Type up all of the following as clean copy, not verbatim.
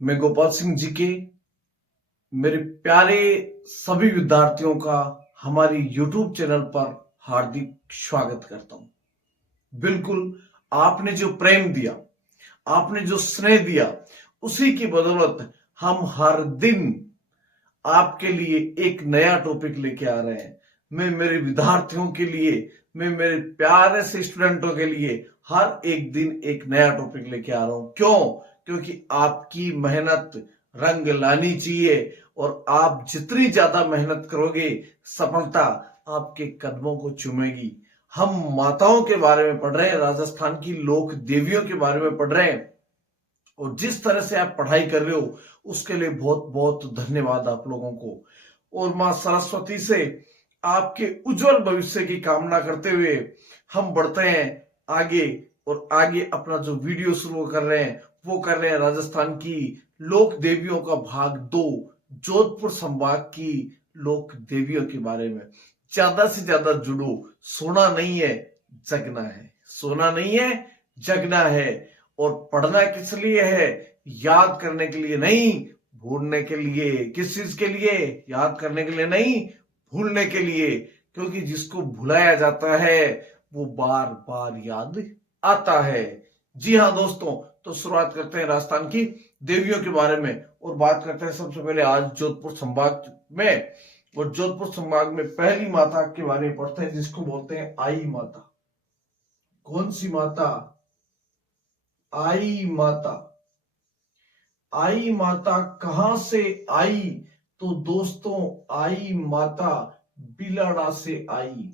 मैं गोपाल सिंह जी के मेरे प्यारे सभी विद्यार्थियों का हमारी YouTube चैनल पर हार्दिक स्वागत करता हूं। बिल्कुल, आपने जो प्रेम दिया, आपने जो स्नेह दिया, उसी की बदौलत हम हर दिन आपके लिए एक नया टॉपिक लेके आ रहे हैं। मैं मेरे विद्यार्थियों के लिए, मैं मेरे प्यारे से स्टूडेंटों के लिए हर एक दिन एक नया टॉपिक लेके आ रहा हूं। क्यों? क्योंकि आपकी मेहनत रंग लानी चाहिए और आप जितनी ज्यादा मेहनत करोगे, सफलता आपके कदमों को चूमेगी। हम माताओं के बारे में पढ़ रहे हैं, राजस्थान की लोक देवियों के बारे में पढ़ रहे हैं और जिस तरह से आप पढ़ाई कर रहे हो उसके लिए बहुत बहुत धन्यवाद आप लोगों को। और मां सरस्वती से आपके उज्जवल भविष्य की कामना करते हुए हम बढ़ते हैं आगे और आगे अपना जो वीडियो शुरू कर रहे हैं वो कर रहे हैं राजस्थान की लोक देवियों का भाग 2, जोधपुर संभाग की लोक देवियों के बारे में। ज्यादा से ज्यादा जुड़ो, सोना नहीं है जगना है, सोना नहीं है जगना है। और पढ़ना किस लिए है? याद करने के लिए नहीं, भूलने के लिए। किस चीज के लिए? याद करने के लिए नहीं, भूलने के लिए। क्योंकि जिसको भुलाया जाता है वो बार बार याद आता है। जी हाँ दोस्तों, तो शुरुआत करते हैं राजस्थान की देवियों के बारे में और बात करते हैं सबसे पहले आज जोधपुर संभाग में। और जोधपुर संभाग में पहली माता के बारे में पढ़ते हैं जिसको बोलते हैं आई माता। कौन सी माता? आई माता। आई माता कहां से आई? तो दोस्तों आई माता बिलाड़ा से आई।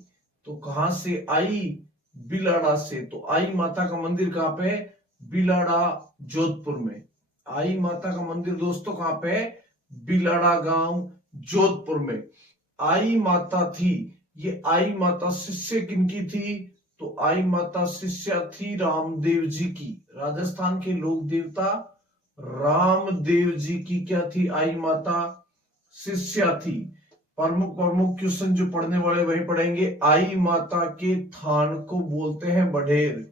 तो कहां से आई? बिलाड़ा से। तो आई माता का मंदिर कहां पे है? बिलाड़ा, जोधपुर में। आई माता का मंदिर दोस्तों कहां पे है? बिलाड़ा गांव, जोधपुर में। आई माता थी, ये आई माता शिष्य किनकी थी? तो आई माता शिष्या थी रामदेव जी की। राजस्थान के लोक देवता रामदेव जी की क्या थी? आई माता शिष्या थी। प्रमुख प्रमुख क्वेश्चन जो पढ़ने वाले वही पढ़ेंगे। आई माता के थान को बोलते हैं बढेर।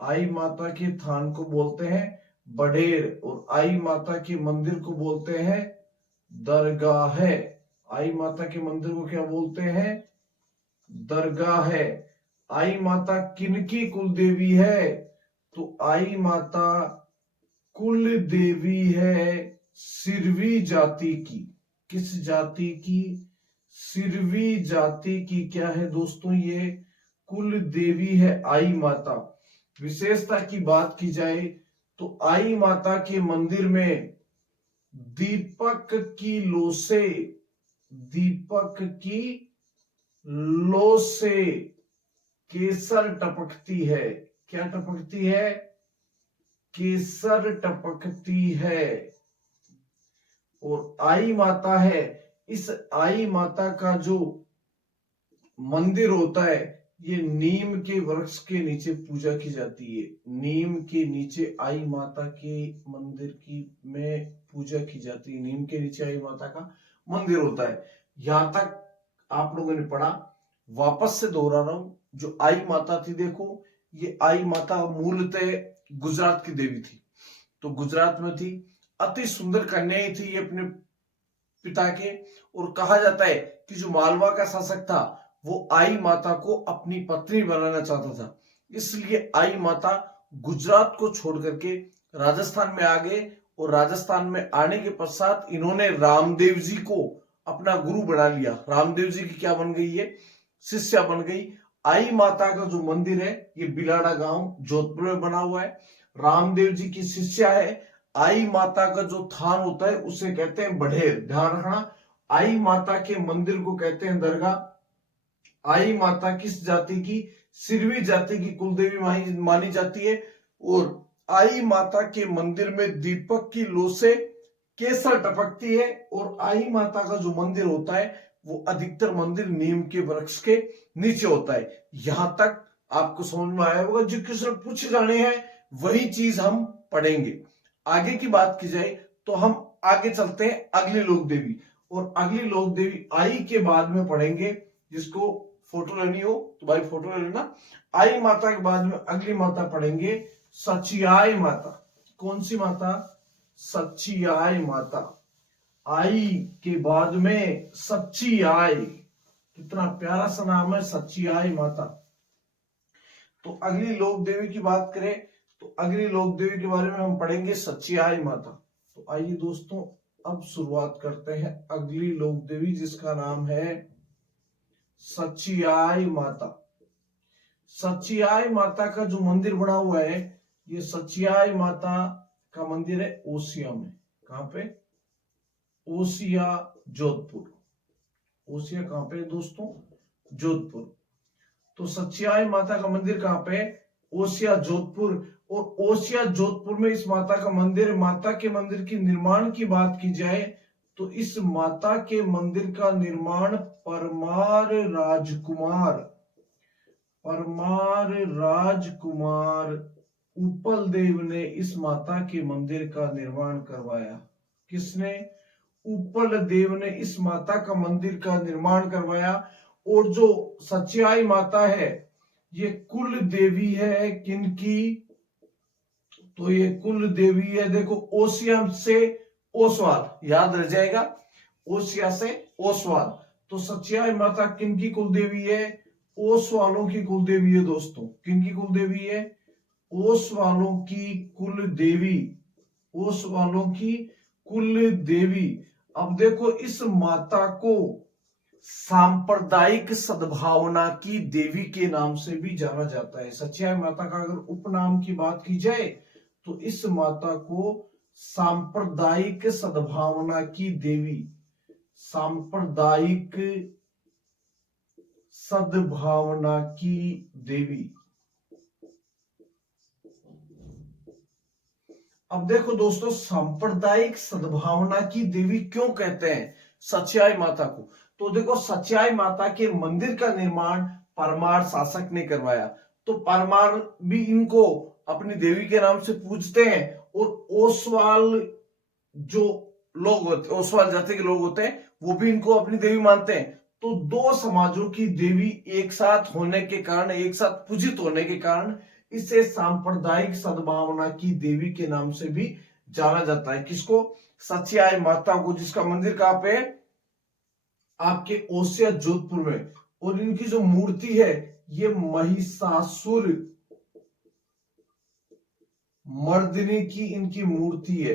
आई माता के थान को बोलते हैं बढेर और आई माता के मंदिर को बोलते हैं दरगाह है। आई माता के मंदिर को क्या बोलते हैं? दरगाह है। आई माता किनकी कुल देवी है? तो आई माता कुल देवी है सिरवी जाति की। किस जाति की? सिरवी जाति की क्या है दोस्तों? ये कुल देवी है आई माता। विशेषता की बात की जाए तो आई माता के मंदिर में दीपक की लो से, दीपक की लो से केसर टपकती है। क्या टपकती है? केसर टपकती है। और आई माता है, इस आई माता का जो मंदिर होता है ये नीम के वृक्ष के नीचे पूजा की जाती है। नीम के नीचे आई माता के मंदिर की में पूजा की जाती है। नीम के नीचे आई माता का मंदिर होता है। यहां तक आप लोगों ने पढ़ा। वापस से दोहरा रहा हूं, जो आई माता थी देखो, ये आई माता मूलतः गुजरात की देवी थी। तो गुजरात में थी, अति सुंदर कन्या ही थी ये अपने पिता के। और कहा जाता है कि जो मालवा का शासक था वो आई माता को अपनी पत्नी बनाना चाहता था, इसलिए आई माता गुजरात को छोड़ करके राजस्थान में आ गए। और राजस्थान में आने के पश्चात इन्होंने रामदेव जी को अपना गुरु बना लिया। रामदेव जी की क्या बन गई? ये शिष्या बन गई। आई माता का जो मंदिर है ये बिलाड़ा गांव, जोधपुर में बना हुआ है। रामदेव जी की शिष्या है। आई माता का जो थान होता है उसे कहते हैं बढेर। ध्यान रखना, आई माता के मंदिर को कहते हैं दरगाह। आई माता किस जाति की? सिरवी जाति की कुलदेवी मानी जाती है। और आई माता के मंदिर में दीपक की लो से केसर टपकती है। और आई माता का जो मंदिर होता है वो अधिकतर मंदिर नीम के वृक्ष के नीचे होता है। यहां तक आपको समझ में आया होगा। जो क्वेश्चन पूछे जाने हैं वही चीज हम पढ़ेंगे। आगे की बात की जाए तो हम आगे चलते हैं अगली लोक देवी। और अगली लोक देवी आई के बाद में पढ़ेंगे। जिसको फोटो लेनी हो तो भाई फोटो ले लेना। आई माता के बाद में अगली माता पढ़ेंगे सचियाई माता। कौन सी माता? सच्ची आय माता, आई के बाद में सच्ची आय, कितना प्यारा सा नाम है सच्ची आय माता। तो अगली लोक देवी की बात करें तो अगली लोक देवी के बारे में हम पढ़ेंगे सच्ची आय माता। तो आइए दोस्तों अब शुरुआत करते हैं अगली लोक देवी जिसका नाम है सच्ची आय माता। सच्ची आय माता का जो मंदिर बना हुआ है, ये सच्ची आय माता का मंदिर है ओसिया में। कहां पे? ओसिया जोधपुर। ओसिया कहां पे दोस्तों? जोधपुर। तो सच्ची आय माता का मंदिर कहां पे? ओसिया जोधपुर। और ओसिया जोधपुर में इस माता का मंदिर, माता के मंदिर की निर्माण की बात की जाए तो इस माता के मंदिर का निर्माण परमार राजकुमार उपल देव ने इस माता के मंदिर का निर्माण करवाया। किसने? उपल देव ने इस माता का मंदिर का निर्माण करवाया। और जो सच्ची आय माता है ये कुल देवी है किनकी? तो ये कुल देवी है, देखो ओसिया से ओसवाल, याद रह जाएगा, ओसिया से ओसवाल। तो सच्ची आय माता किनकी कुल देवी है? ओसवालों की कुल देवी है दोस्तों। किनकी कुल देवी है? ओसवालों की कुल देवी। ओसवालों की कुल देवी। अब देखो इस माता को सांप्रदायिक सद्भावना की देवी के नाम से भी जाना जाता है। सच्ची आय माता का अगर उपनाम की बात की जाए तो इस माता को सांप्रदायिक सद्भावना की देवी, सांप्रदायिक सद्भावना की देवी। अब देखो दोस्तों सांप्रदायिक सद्भावना की देवी क्यों कहते हैं सच्ची आय माता को? तो देखो सच्ची आय माता के मंदिर का निर्माण परमार शासक ने करवाया। तो परमार भी इनको अपनी देवी के नाम से पूजते हैं। और ओसवाल जो लोग होते, ओसवाल जाति के लोग होते हैं, वो भी इनको अपनी देवी मानते हैं। तो दो समाजों की देवी एक साथ होने के कारण, एक साथ पूजित होने के कारण इसे सांप्रदायिक सद्भावना की देवी के नाम से भी जाना जाता है। किसको? सच्ची आय माता को, जिसका मंदिर कहां पे है? आपके ओसिया जोधपुर में। और इनकी जो मूर्ति है ये महिषासुर मर्दिनी की इनकी मूर्ति है।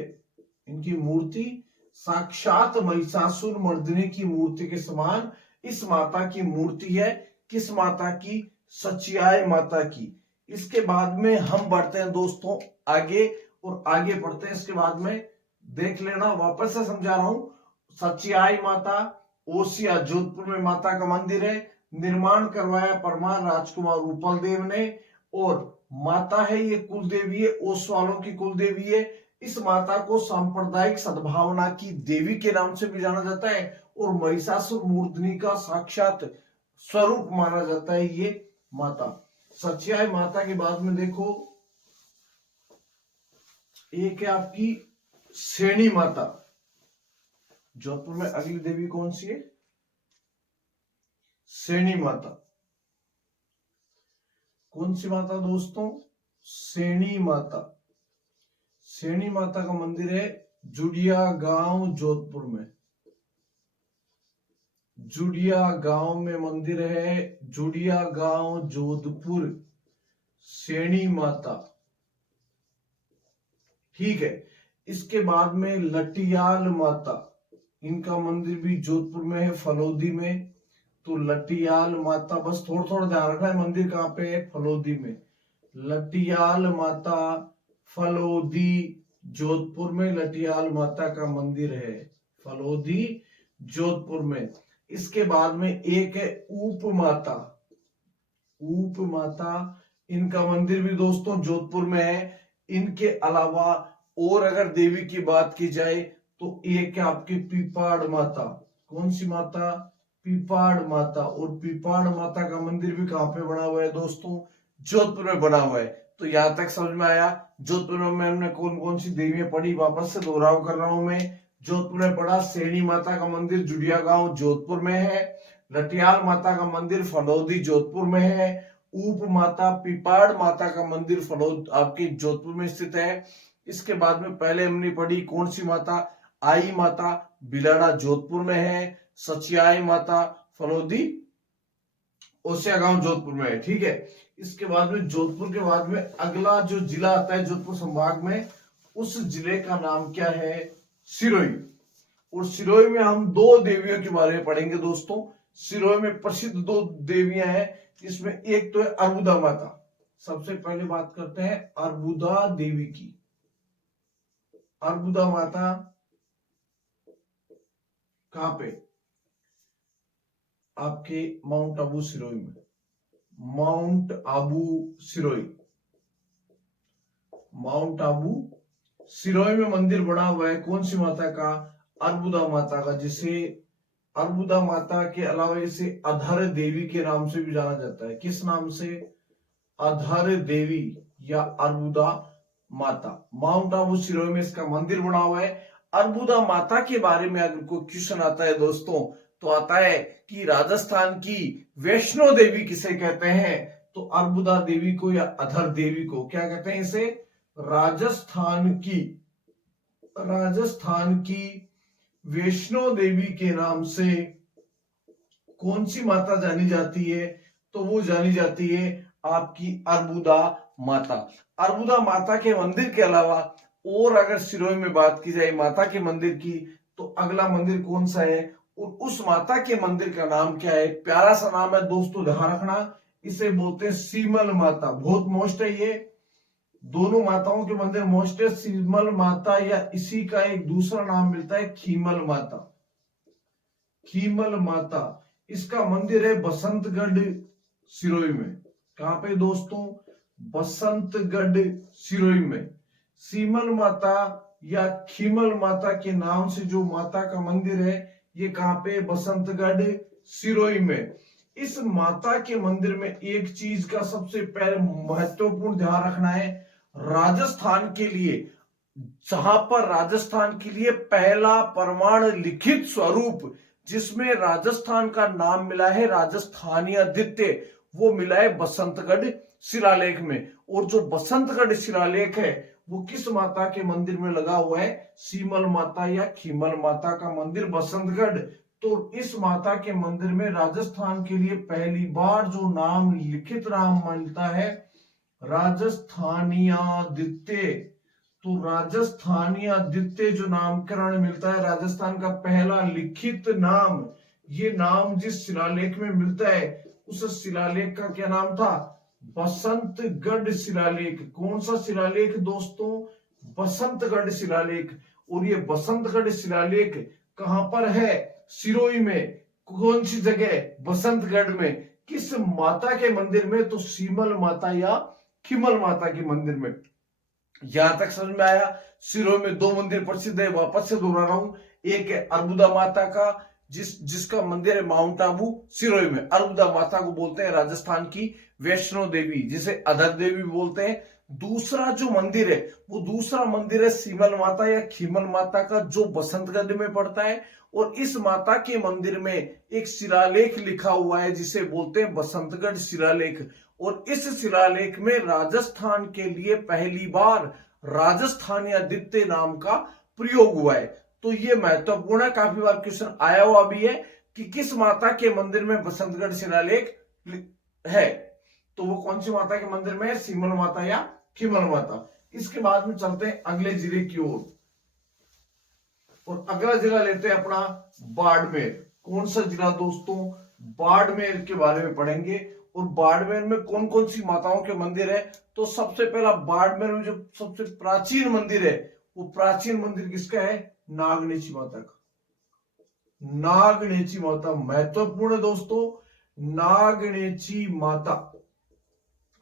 इनकी मूर्ति साक्षात महिषासुर मर्दिनी की मूर्ति के समान इस माता की मूर्ति है। किस माता की? सच्ची आय माता की। इसके बाद में हम बढ़ते हैं दोस्तों आगे, और आगे बढ़ते हैं इसके बाद में देख लेना, वापस से समझा रहा हूं। सच्ची आय माता ओसिया जोधपुर में माता का मंदिर है, निर्माण करवाया परमार राजकुमार उपल देव ने। और माता है ये कुल देवी है, ओसवालों की कुल देवी है। इस माता को सांप्रदायिक सद्भावना की देवी के नाम से भी जाना जाता है और महिषासुर मूर्धनी का साक्षात स्वरूप माना जाता है ये माता। सच्ची आय माता के बाद में देखो एक है आपकी सेणी माता। जोधपुर में अगली देवी कौन सी है? सेणी माता। कौन सी माता दोस्तों? सेणी माता। सेणी माता का मंदिर है जुड़िया गांव जोधपुर में। जुड़िया गांव में मंदिर है, जुड़िया गांव जोधपुर, सेणी माता। ठीक है। इसके बाद में लटियाल माता, इनका मंदिर भी जोधपुर में है, फलोदी में। तो लटियाल माता, बस थोड़ा थोड़ा ध्यान रखना है मंदिर कहां पे है? फलोदी में। लटियाल माता फलोदी जोधपुर में लटियाल माता का मंदिर है, फलोदी जोधपुर में। इसके बाद में एक है ऊप माता। ऊप माता, इनका मंदिर भी दोस्तों जोधपुर में है। इनके अलावा और अगर देवी की बात की जाए तो एक है आपकी पीपाड़ माता। कौन सी माता? पीपाड़ माता। और पीपाड़ माता का मंदिर भी कहां पे बना हुआ है दोस्तों? जोधपुर में बना हुआ है। तो यहां तक समझ में आया जोधपुर में हमने कौन कौन सी देवियां पढ़ी। वापस से दोहराव कर रहा हूं मैं। जोधपुर में पढ़ा सेणी माता का मंदिर जुड़िया गांव जोधपुर में है, लटियाल माता का मंदिर फलोदी जोधपुर में है, ऊप माता पीपाड़ माता का मंदिर फलोद आपके जोधपुर में स्थित है, इसके बाद में पहले हमने पढ़ी कौन सी माता, आई माता, बिलाड़ा जोधपुर में है, सचियाई माता फलोदी ओसिया गांव जोधपुर में है। ठीक है, इसके बाद में जोधपुर के बाद में अगला जो जिला आता है जोधपुर संभाग में, उस जिले का नाम क्या है, सिरोही। और सिरोही में हम दो देवियों के बारे में पढ़ेंगे दोस्तों। सिरोही में प्रसिद्ध दो देवियां हैं, जिसमें एक तो है अर्बुदा माता। सबसे पहले बात करते हैं अर्बुदा देवी की। अर्बुदा माता कहां पे, आपके माउंट आबू सिरोही में, माउंट आबू सिरोही, माउंट आबू सिरोही में मंदिर बना हुआ है कौन सी माता का, अर्बुदा माता का, जिसे अर्बुदा माता के अलावा इसे अधर देवी के नाम से भी जाना जाता है। किस नाम से, अधर देवी या अर्बुदा माता। माउंट आबू सिरोही में इसका मंदिर बना हुआ है। अर्बुदा माता के बारे में अगर कोई क्वेश्चन आता है दोस्तों, तो आता है कि राजस्थान की वैष्णो देवी किसे कहते हैं, तो अर्बुदा देवी को या अधर देवी को क्या कहते हैं, इसे राजस्थान की वैष्णो देवी के नाम से कौन सी माता जानी जाती है, तो वो जानी जाती है आपकी अर्बुदा माता। अर्बुदा माता के मंदिर के अलावा और अगर सिरोही में बात की जाए माता के मंदिर की, तो अगला मंदिर कौन सा है और उस माता के मंदिर का नाम क्या है, प्यारा सा नाम है दोस्तों, ध्यान रखना, इसे बोलते हैं सीमल माता। बहुत मोस्ट है ये, दोनों माताओं के मंदिर मोस्ट है, सीमल माता या इसी का एक दूसरा नाम मिलता है खीमल माता। खीमल माता, इसका मंदिर है बसंतगढ़ सिरोही में। कहां पे दोस्तों, बसंतगढ़ सिरोही में। सीमल माता या खीमल माता के नाम से जो माता का मंदिर है, ये कहां पे, बसंतगढ़ सिरोही में। इस माता के मंदिर में एक चीज का सबसे पहले महत्वपूर्ण ध्यान रखना है, राजस्थान के लिए, जहां पर राजस्थान के लिए पहला प्रमाण लिखित स्वरूप जिसमें राजस्थान का नाम मिला है, राजस्थानी आदित्य, वो मिला है बसंतगढ़ शिलालेख में। और जो बसंतगढ़ शिलालेख है वो किस माता के मंदिर में लगा हुआ है, सीमल माता या खीमल माता का मंदिर बसंतगढ़। तो इस माता के मंदिर में राजस्थान के लिए पहली बार जो नाम लिखित नाम मिलता है, राजस्थानियादित्य। तो राजस्थानियादित्य जो नामकरण मिलता है, राजस्थान का पहला लिखित नाम, ये नाम जिस शिलालेख में मिलता है उस शिलालेख का क्या नाम था, बसंतगढ़ शिलालेख। कौन सा शिलालेख दोस्तों, बसंतगढ़ शिलालेख। और ये बसंतगढ़ शिलालेख कहां पर है, सिरोही में। कौन सी जगह, बसंतगढ़ में। किस माता के मंदिर में, तो सीमल माता या खीमल माता के मंदिर में। यहां तक समझ में आया। सिरोही में दो मंदिर प्रसिद्ध है, वापस से दोहरा रहा हूं। एक है अर्बुदा माता का, जिसका मंदिर है माउंट आबू सिरोही में। अर्बुदा माता को बोलते हैं राजस्थान की वैष्णो देवी, जिसे अधर देवी बोलते हैं। दूसरा जो मंदिर है वो दूसरा मंदिर है सीमल माता या खीमल माता का, जो बसंतगढ़ में पड़ता है। और इस माता के मंदिर में एक शिलालेख लिखा हुआ है जिसे बोलते हैं बसंतगढ़ शिलालेख। और इस शिलालेख में राजस्थान के लिए पहली बार राजस्थानी आदित्य नाम का प्रयोग हुआ है। तो ये महत्वपूर्ण है, काफी बार क्वेश्चन आया हुआ भी है कि किस माता के मंदिर में बसंतगढ़ शिलालेख है, तो वो कौन सी माता के मंदिर में है, सीमल माता या खीमल माता। इसके बाद में चलते हैं अगले जिले की ओर, और अगला जिला लेते हैं अपना बाड़मेर। कौन सा जिला दोस्तों, बाड़मेर के बारे में पढ़ेंगे। और बाड़मेर में कौन कौन सी माताओं के मंदिर है, तो सबसे पहला बाड़मेर में जो सबसे प्राचीन मंदिर है, वो प्राचीन मंदिर किसका है, नागनेची माता का। नागनेची माता महत्वपूर्ण है दोस्तों, नागनेची माता।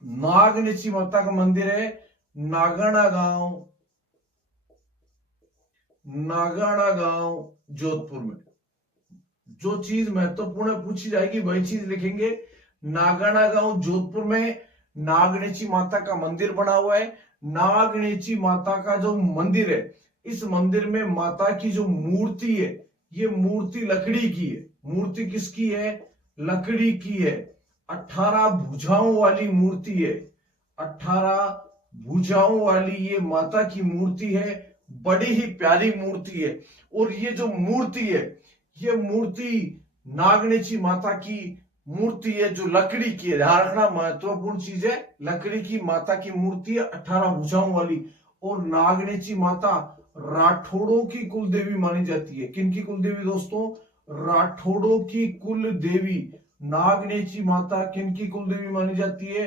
नागनेची माता का मंदिर है नागाना गांव जोधपुर में। जो चीज महत्वपूर्ण पूछी जाएगी वही चीज लिखेंगे। नागाना गांव जोधपुर में नागनेची माता का मंदिर बना हुआ है। नागनेची माता का जो मंदिर है, इस मंदिर में माता की जो मूर्ति है, ये मूर्ति लकड़ी की है। मूर्ति किसकी है, लकड़ी की है। 18 भुजाओं वाली मूर्ति है। 18 भुजाओं वाली ये माता की मूर्ति है, बड़ी ही प्यारी मूर्ति है। और ये जो मूर्ति है, ये मूर्ति नागनेची माता की मूर्ति है, जो लकड़ी की है। ध्यान रखना, महत्वपूर्ण चीज है, लकड़ी की माता की मूर्ति है, 18 भुजाओं वाली। और नागनेची माता राठौड़ों की कुल देवी मानी जाती है। किन की कुल देवी दोस्तों? राठौड़ों की कुल देवी नागनेची माता किन की कुल देवी मानी जाती है?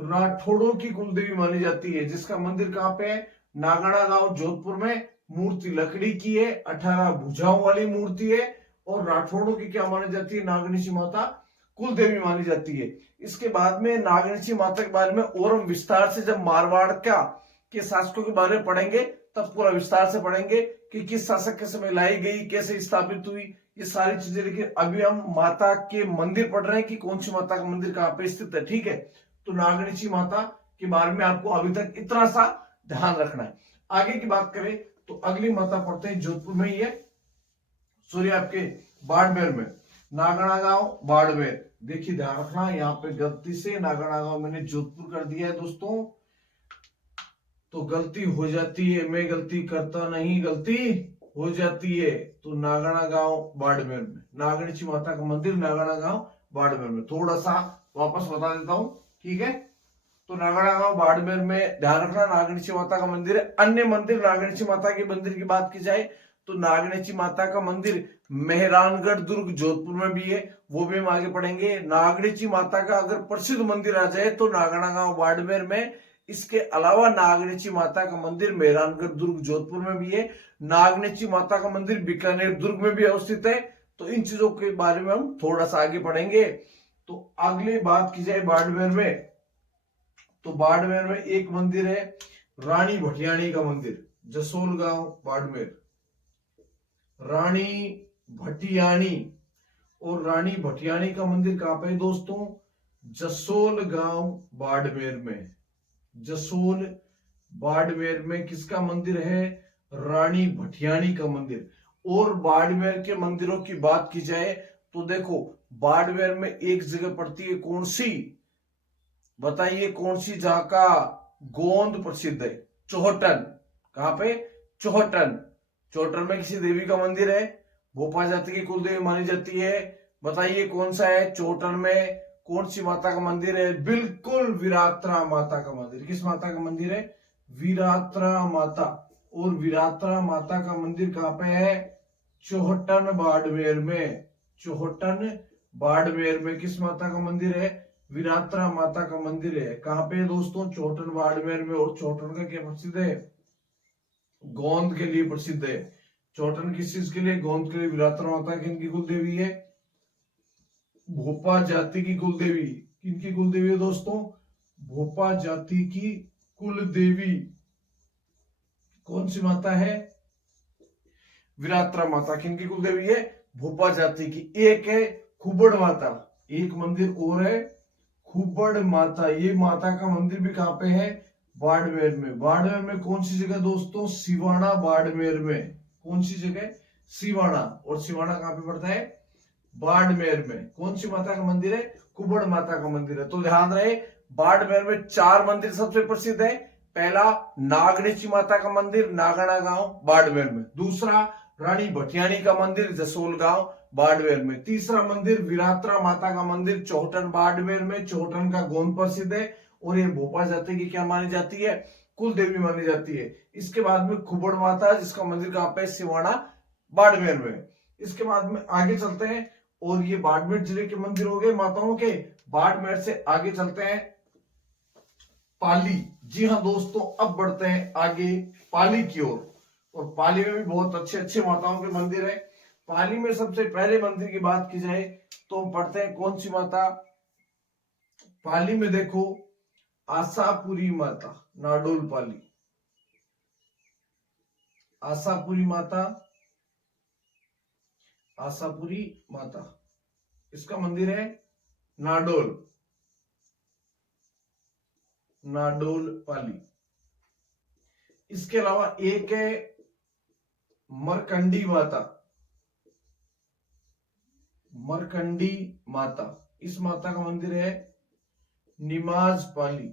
राठौड़ों की कुल देवी मानी जाती है। जिसका मंदिर कहां पे है? नागड़ा गांव, जोधपुर में। मूर्ति लकड़ी की है, 18 भुजाओं वाली मूर्ति है। और राठौड़ों की क्या मानी जाती है? नागनेची माता कुल देवी मानी जाती है। इसके बाद में नागनेची माता के बारे में और हम विस्तार से जब मारवाड़ के शासकों के बारे में पढ़ेंगे, तब पूरा विस्तार से पढ़ेंगे कि किस शासक के समय लाई गई, कैसे स्थापित हुई, ये सारी चीजें। लेकिन अभी हम माता के मंदिर पढ़ रहे हैं कि कौन सी माता का मंदिर कहां पे स्थित है। ठीक है, तो नागनेची माता के बारे में आपको अभी तक इतना सा ध्यान रखना है। आगे की बात करें तो अगली माता पढ़ते हैं, जोधपुर में ही है, सॉरी आपके बाड़मेर में। नागड़ा गांव बाड़मेर। देखिए ध्यान रखना, यहाँ पे गलती से नागड़ा गांव मैंने जोधपुर कर दिया है दोस्तों, तो गलती हो जाती है। मैं गलती करता नहीं, गलती हो जाती है। तो नागड़ा गांव बाड़मेर में नागनेची माता का मंदिर, नागड़ा गांव बाड़मेर में। थोड़ा सा वापस बता देता हूं, ठीक है। तो नागड़ा गांव बाड़मेर में ध्यान रखना, नागनेची माता का मंदिर है। अन्य मंदिर नागनेची माता के मंदिर की बात की जाए तो नागनेची माता का मंदिर मेहरानगढ़ दुर्ग जोधपुर में भी है, वो भी हम आगे पढ़ेंगे। नागनेची माता का अगर प्रसिद्ध मंदिर आ जाए तो नागड़ा गांव बाड़मेर में। इसके अलावा नागनेची माता का मंदिर मेहरानगढ़ दुर्ग जोधपुर में भी है। नागनेची माता का मंदिर बीकानेर दुर्ग में भी अवस्थित है। तो इन चीजों के बारे में हम थोड़ा सा आगे पढ़ेंगे। तो अगली बात की जाए बाड़मेर में, तो बाड़मेर में एक मंदिर है रानी भटियाणी का मंदिर, जसोल गांव बाड़मेर। रानी भटियाणी, और रानी भटियाणी का मंदिर कहां पे है दोस्तों? जसोल गांव बाड़मेर में। जसोल बाड़मेर में किसका मंदिर है? रानी भटियाणी का मंदिर। और बाड़मेर के मंदिरों की बात की जाए तो देखो, बाड़मेर में एक जगह पड़ती है, कौन सी बताइए? कौन सी? जहां का गोंद प्रसिद्ध है, चौहटन। कहां पे? चौहटन। चौहटन में किसी देवी का मंदिर है, भोपा जाति की कुल देवी मानी जाती है। बताइए कौन सा है? चौहटन में कौन सी माता का मंदिर है? बिल्कुल विरात्रा माता का मंदिर। किस माता का मंदिर है? विरात्रा माता। और विरात्रा माता का मंदिर कहां पे है? चौहटन बाड़मेर में। चौहटन बाड़मेर में किस माता का मंदिर है? विरात्रा माता का मंदिर है। कहां पे दोस्तों? चौहटन बाड़मेर में। और चौहटन का क्या प्रसिद्ध है? गोंद के लिए प्रसिद्ध है। चौहटन किस चीज के लिए? गोंद के लिए। विरात्रा माता किनकी कुल देवी है? भोपा जाति की कुल देवी। किनकी कुल देवी है दोस्तों? भोपा जाति की कुल देवी कौन सी माता है? विरात्रा माता। किनकी कुल देवी है? भोपा जाति की। एक है खुबड़ माता, एक मंदिर और है खुबड़ माता। ये माता का मंदिर भी कहां पे है? बाड़मेर में। बाड़मेर में कौन सी जगह दोस्तों? सिवाना बाड़मेर में। कौन सी जगह? सिवाना। और सिवाना कहां पे पड़ता है? बाड़मेर में। कौन सी माता का मंदिर है? कुबड़ माता का मंदिर है। तो ध्यान रहे, बाड़मेर में 4 मंदिर सबसे प्रसिद्ध है। पहला नागनेची माता का मंदिर, नागड़ा गांव बाड़मेर में। दूसरा रानी भटियाणी का मंदिर, जसोल गांव बाड़मेर में। तीसरा मंदिर विरात्रा माता का मंदिर, चौहटन बाड़मेर में। चौहटन का गोंद प्रसिद्ध है और ये भोपा जाति की क्या मानी जाती है? कुल देवी मानी जाती है। इसके बाद में खुबड़ माता, जिसका मंदिर कहां पे? सिवाना बाड़मेर में। इसके बाद में आगे चलते हैं, और ये बाड़मेर जिले के मंदिर हो गए माताओं के। बाड़मेर से आगे चलते हैं पाली। जी हाँ दोस्तों, अब बढ़ते हैं आगे पाली की ओर। और पाली में भी बहुत अच्छे अच्छे माताओं के मंदिर है। पाली में सबसे पहले मंदिर की बात की जाए तो हम पढ़ते हैं कौन सी माता? पाली में देखो, आशापुरी माता, नाडोल पाली। आशापुरी माता, आशापुरी माता, इसका मंदिर है नाडोल, नाडोल पाली। इसके अलावा एक है मरकंडी माता, मरकंडी माता। इस माता का मंदिर है निमाज पाली,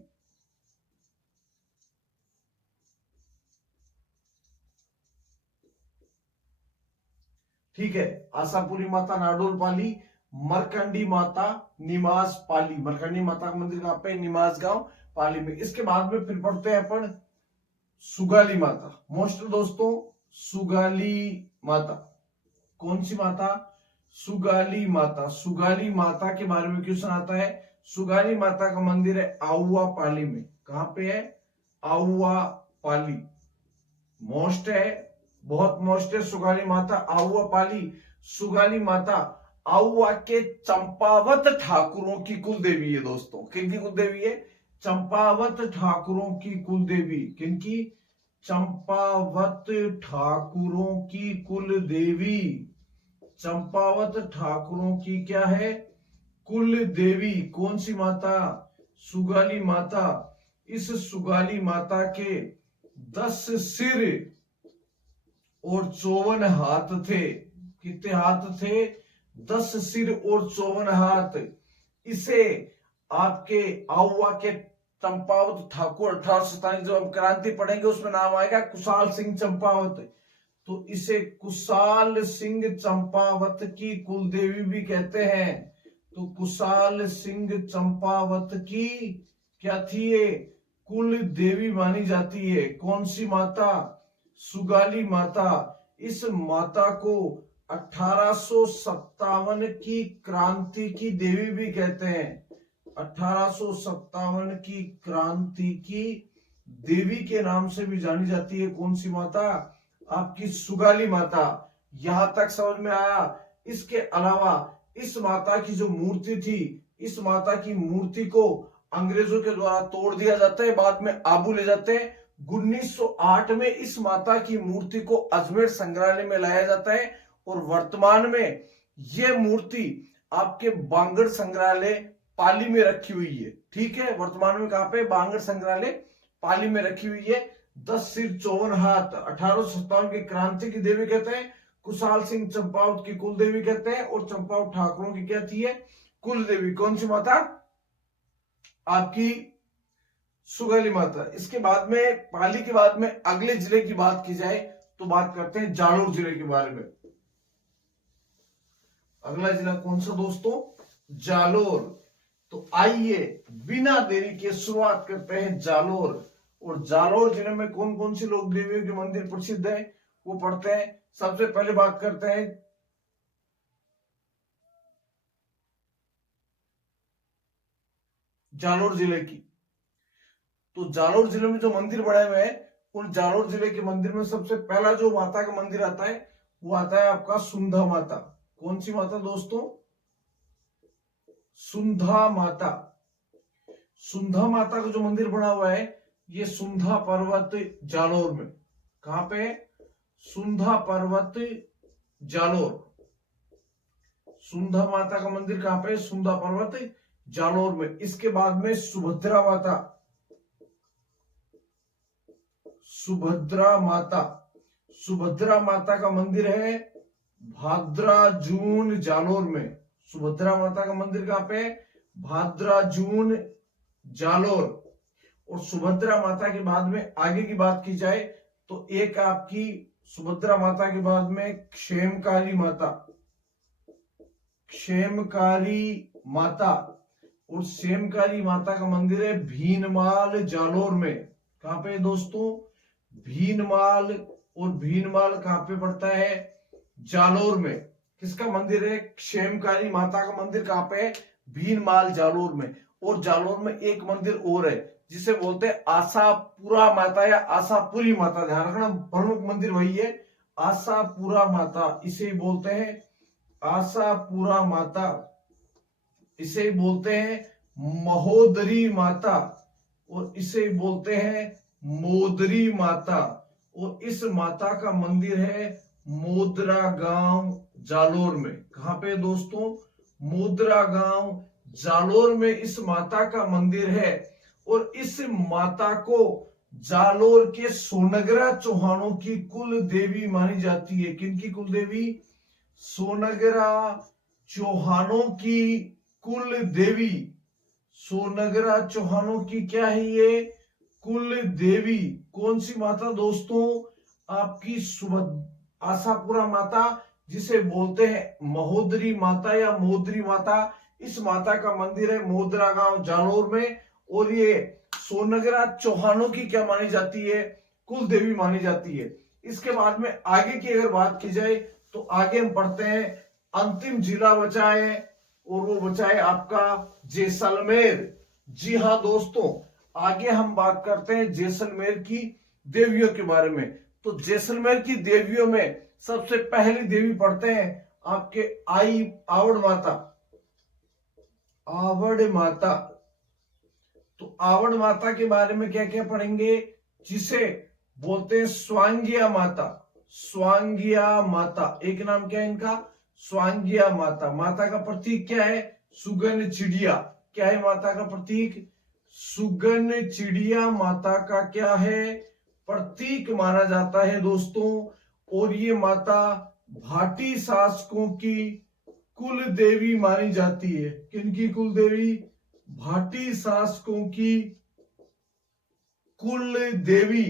ठीक है, आशापुरी माता नाडोल पाली, मरकंडी माता निमाज पाली। मरकंडी माता का मंदिर कहां पे? निमाज गांव पाली में। इसके बाद में फिर पढ़ते हैं अपन सुगाली माता। मोस्ट दोस्तों, सुगाली माता कौन सी माता? सुगाली माता। सुगाली माता के बारे में क्वेश्चन आता है। सुगाली माता का मंदिर है आउवा पाली में। कहां पे है? आउवा पाली। मोस्ट है, बहुत मोस्ट है सुगाली माता आउवा पाली। सुगाली माता आउवा के चंपावत ठाकुरों की कुल देवी है दोस्तों। किनकी कुल देवी है? चंपावत ठाकुरों की कुल देवी। किनकी? चंपावत ठाकुरों की कुल देवी। चंपावत ठाकुरों की क्या है? कुल देवी। कौन सी माता? सुगाली माता। इस सुगाली माता के 10 सिर और 54 हाथ थे। कितने हाथ थे? 10 सिर और 54 हाथ। इसे आपके आउवा के चंपावत ठाकुर 1847 जब हम क्रांति पढ़ेंगे उसमें नाम आएगा कुशाल सिंह चंपावत। तो इसे कुशाल सिंह चंपावत की कुल देवी भी कहते हैं। तो कुशाल सिंह चंपावत की क्या थी? ये कुल देवी मानी जाती है। कौन सी माता? सुगाली माता। इस माता को 1857 की क्रांति की देवी भी कहते हैं। 1857 की क्रांति की देवी के नाम से भी जानी जाती है। कौन सी माता? आपकी सुगाली माता। यहां तक समझ में आया? इसके अलावा इस माता की जो मूर्ति थी, इस माता की मूर्ति को अंग्रेजों के द्वारा तोड़ दिया जाता है, बाद में आबू ले जाते हैं। 1908 में इस माता की मूर्ति को अजमेर संग्रहालय में लाया जाता है और वर्तमान में यह मूर्ति आपके बांगड़ संग्रहालय पाली में रखी हुई है। ठीक है, वर्तमान में कहां पे? बांगड़ संग्रहालय पाली में रखी हुई है। 10 सिर 54 हाथ। 1857 की क्रांति की देवी कहते हैं, कुशाल सिंह चंपावत की कुल देवी कहते हैं, और चंपावत ठाकुरों की क्या थी? है कुल देवी। कौन सी माता? आपकी सुगाली माता। इसके बाद में पाली के बाद में अगले जिले की बात की जाए तो बात करते हैं जालोर जिले के बारे में। अगला जिला कौन सा दोस्तों? जालोर। तो आइए बिना देरी के शुरुआत करते हैं जालोर। और जालोर जिले में कौन कौन सी लोक देवियों के मंदिर प्रसिद्ध है वो पढ़ते हैं। सबसे पहले बात करते हैं जालोर जिले की। तो जालोर जिले में जो मंदिर बने हुए हैं, उन जालोर जिले के मंदिर में सबसे पहला जो माता का मंदिर आता है वो आता है आपका सुंधा माता। कौन सी माता दोस्तों? सुंधा माता। सुंधा माता का जो मंदिर बना हुआ है ये सुंधा पर्वत जालोर में। कहां पे? सुंधा पर्वत जालोर। सुंधा माता का मंदिर कहां पे? सुंधा पर्वत जालोर में। इसके बाद में सुभद्रा माता। सुभद्रा माता। सुभद्रा माता का मंदिर है भाद्रा जून जालोर में। सुभद्रा माता का मंदिर कहां पे? भाद्रा जून जालोर। और सुभद्रा माता के बाद में आगे की बात की जाए तो एक आपकी सुभद्रा माता के बाद में क्षेमकारी माता। क्षेमकारी माता। और क्षेमकारी माता का मंदिर है भीनमाल जालोर में। कहां पे दोस्तों? भीनमाल। और भीनमाल कहां पे पड़ता है? जालोर में। किसका मंदिर है? क्षेमकारी माता का मंदिर कहां पे है? भीनमाल जालोर में। और जालोर में एक मंदिर और है जिसे बोलते हैं आशापुरा माता या आशापुरी माता। ध्यान रखना, प्रमुख मंदिर वही है आशापुरा माता। इसे बोलते हैं आशापुरा माता। इसे बोलते हैं महोदरी माता। और इसे बोलते हैं मोदरी माता। और इस माता का मंदिर है मोदरा गांव जालोर में। कहां पे दोस्तों? मोदरा गांव जालोर में इस माता का मंदिर है। और इस माता को जालोर के सोनगरा चौहानों की कुल देवी मानी जाती है। किनकी कुल देवी? सोनगरा चौहानों की कुल देवी। सोनगरा चौहानों की क्या है ये? कुल देवी। कौन सी माता दोस्तों? आपकी आशापुरा माता जिसे बोलते हैं महोदरी माता या मोदरी माता। इस माता का मंदिर है मोदरा गांव जालोर में, और ये सोनगरा चौहानों की क्या मानी जाती है, कुल देवी मानी जाती है। इसके बाद में आगे की अगर बात की जाए तो आगे हम पढ़ते हैं अंतिम जिला बचा है, और वो बचा है आपका जैसलमेर। जी हाँ दोस्तों, आगे हम बात करते हैं जैसलमेर की देवियों के बारे में। तो जैसलमेर की देवियों में सबसे पहली देवी पढ़ते हैं आपके आवड़ माता। आवड़ माता, तो आवड़ माता के बारे में क्या क्या पढ़ेंगे, जिसे बोलते हैं स्वांगिया माता। स्वांगिया माता, एक नाम क्या है इनका, स्वांगिया माता। माता का प्रतीक क्या है, सुगन चिड़िया। क्या है माता का प्रतीक, सुगन चिड़िया माता का क्या है, प्रतीक माना जाता है दोस्तों। और ये माता भाटी शासकों की कुल देवी मानी जाती है। किनकी कुल देवी, भाटी शासकों की कुल देवी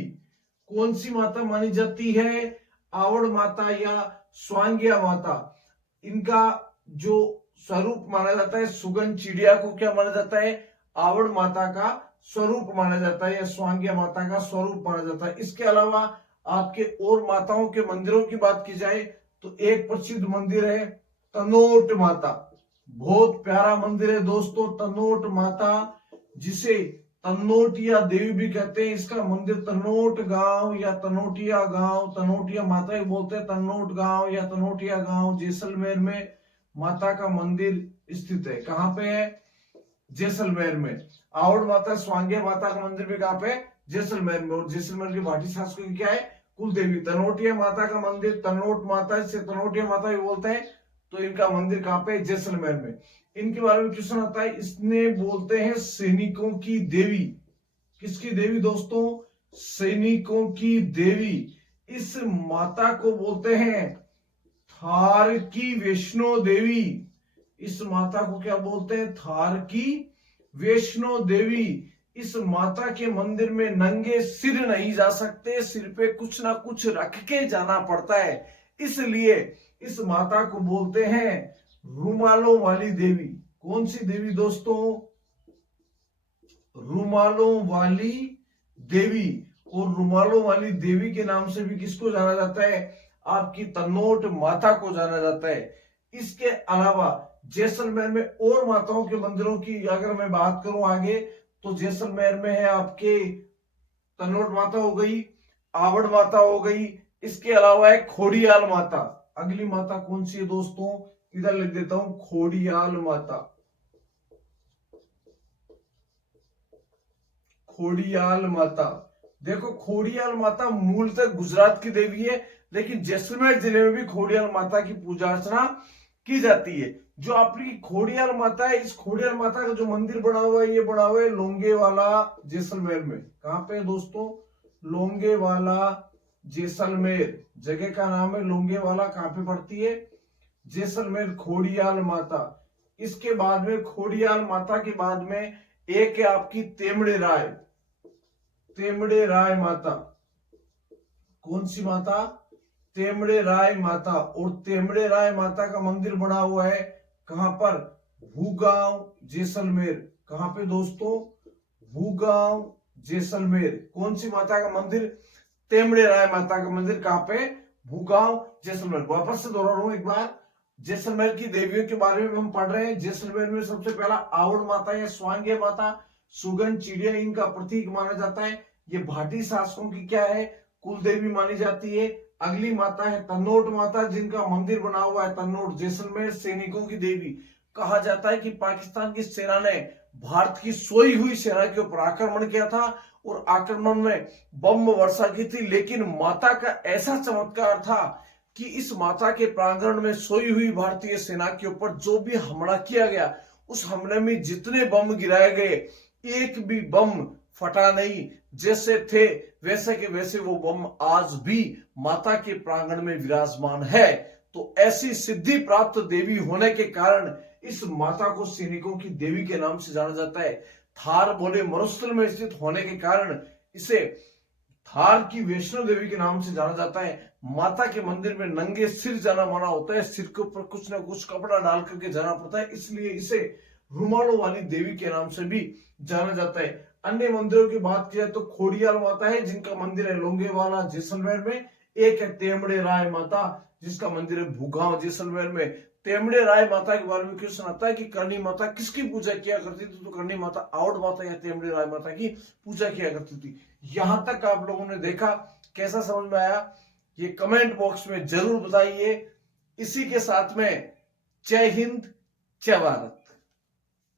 कौन सी माता मानी जाती है, आवड़ माता या स्वांगिया माता। इनका जो स्वरूप माना जाता है, सुगन चिड़िया को क्या माना जाता है, आवड़ माता का स्वरूप माना जाता है या स्वांगिया माता का स्वरूप माना जाता है। इसके अलावा आपके और माताओं के मंदिरों की बात की जाए तो एक प्रसिद्ध मंदिर है तनोट माता। बहुत प्यारा मंदिर है दोस्तों तनोट माता, जिसे तनोटिया देवी भी कहते हैं। इसका मंदिर तनोट गांव या तनोटिया गांव, तनोटिया माता ही बोलते हैं, तनोट गांव या तनोटिया गांव जैसलमेर में माता का मंदिर स्थित है। कहां पे है, जैसलमेर में। आवड़ माता स्वांगिया माता का मंदिर भी कहां पे, जैसलमेर में। और जैसलमेर की भाटी शासकों की क्या है, कुल देवी। तनोटिया माता का मंदिर, तनोट माता से तनोटिया माता भी बोलते हैं, तो इनका मंदिर कहां पे, जैसलमेर में। इनके बारे में क्वेश्चन आता है, इसने बोलते हैं सैनिकों की देवी। किसकी देवी दोस्तों, सैनिकों की देवी। इस माता को बोलते हैं थार की वैष्णो देवी। इस माता को क्या बोलते हैं, थार की वैष्णो देवी। इस माता के मंदिर में नंगे सिर नहीं जा सकते, सिर पे कुछ ना कुछ रख के जाना पड़ता है, इसलिए इस माता को बोलते हैं रुमालों वाली देवी। कौन सी देवी दोस्तों, रुमालों वाली देवी। और रुमालों वाली देवी के नाम से भी किसको जाना जाता है, आपकी तनोट माता को जाना जाता है। इसके अलावा जैसलमेर में और माताओं के मंदिरों की अगर मैं बात करूं आगे, तो जैसलमेर में है आपके तनोट माता हो गई, आवड़ माता हो गई, इसके अलावा है खोड़ियाल माता। अगली माता कौन सी है दोस्तों, इधर लिख देता हूं, खोड़ियाल माता। खोड़ियाल माता, देखो खोड़ियाल माता मूलतः गुजरात की देवी है, लेकिन जैसलमेर जिले में भी खोड़ियाल माता की पूजा अर्चना की जाती है। जो आपकी खोड़ियाल माता है, इस खोड़ियाल माता का जो मंदिर बना हुआ है, ये बना हुआ है लोंगेवाला जैसलमेर में। कहां पे दोस्तों, लोंगेवाला जैसलमेर, जगह का नाम है लोंगेवाला। कहां पे पड़ती है, जैसलमेर। खोड़ियाल माता, इसके बाद में खोड़ियाल माता के बाद में एक है आपकी तेमड़े राय। तेमड़े राय माता, कौन सी माता, तेमड़े राय माता। और तेमड़े राय माता का मंदिर बना हुआ है कहां पर, भूगांव जैसलमेर। कहां पे दोस्तों, भूगांव जैसलमेर। कौन सी माता का मंदिर, तेमड़े राय माता का मंदिर। कहां पे, भूगांव जैसलमेर। वापस से दोहरा रहा हूं एक बार, जैसलमेर की देवियों के बारे में हम पढ़ रहे हैं। जैसलमेर में सबसे पहला आवड़ माता या स्वांगिया माता, सुगन चिड़िया इनका प्रतीक माना जाता है। ये भाटी शासकों की क्या है, कुल देवी मानी जाती है। अगली माता है तनोट माता, जिनका मंदिर बना हुआ है तनोट जैसलमेर। सैनिकों की देवी, कहा जाता है कि पाकिस्तान की सेना ने भारत की सोई हुई सेना के ऊपर आक्रमण किया था और आक्रमण में बम वर्षा की थी, लेकिन माता का ऐसा चमत्कार था कि इस माता के प्रांगण में सोई हुई भारतीय सेना के ऊपर जो भी हमला किया गया, उस हमले में जितने बम गिराए गए, एक भी बम फटा नहीं। जैसे थे वैसे के वैसे वो बम आज भी माता के प्रांगण में विराजमान है। तो ऐसी सिद्धि प्राप्त देवी होने के कारण इस माता को सैनिकों की देवी के नाम से जाना जाता है। थार बोले मरुस्थल में स्थित होने के कारण इसे थार की वैष्णो देवी के नाम से जाना जाता है। माता के मंदिर में नंगे सिर जाना मना होता है, सिर के ऊपर कुछ ना कुछ कपड़ा डाल करके जाना पड़ता है, इसलिए इसे रुमालों वाली देवी के नाम से भी जाना जाता है। अन्य मंदिरों की बात की जाए तो खोडियाल माता है जिनका मंदिर है लोंगेवाला जैसलमेर में। एक है तेमड़े राय माता जिसका मंदिर है भूगांव जैसलमेर में। तेमड़े राय माता के बारे में क्वेश्चन आता है कि करणी माता किसकी पूजा किया करती थी, तो करणी माता आवड़ माता या तेमड़े राय माता की पूजा किया करती थी। यहां तक आप लोगों ने देखा, कैसा समझ में आया ये कमेंट बॉक्स में जरूर बताइए। इसी के साथ में जय हिंद, जय भारत।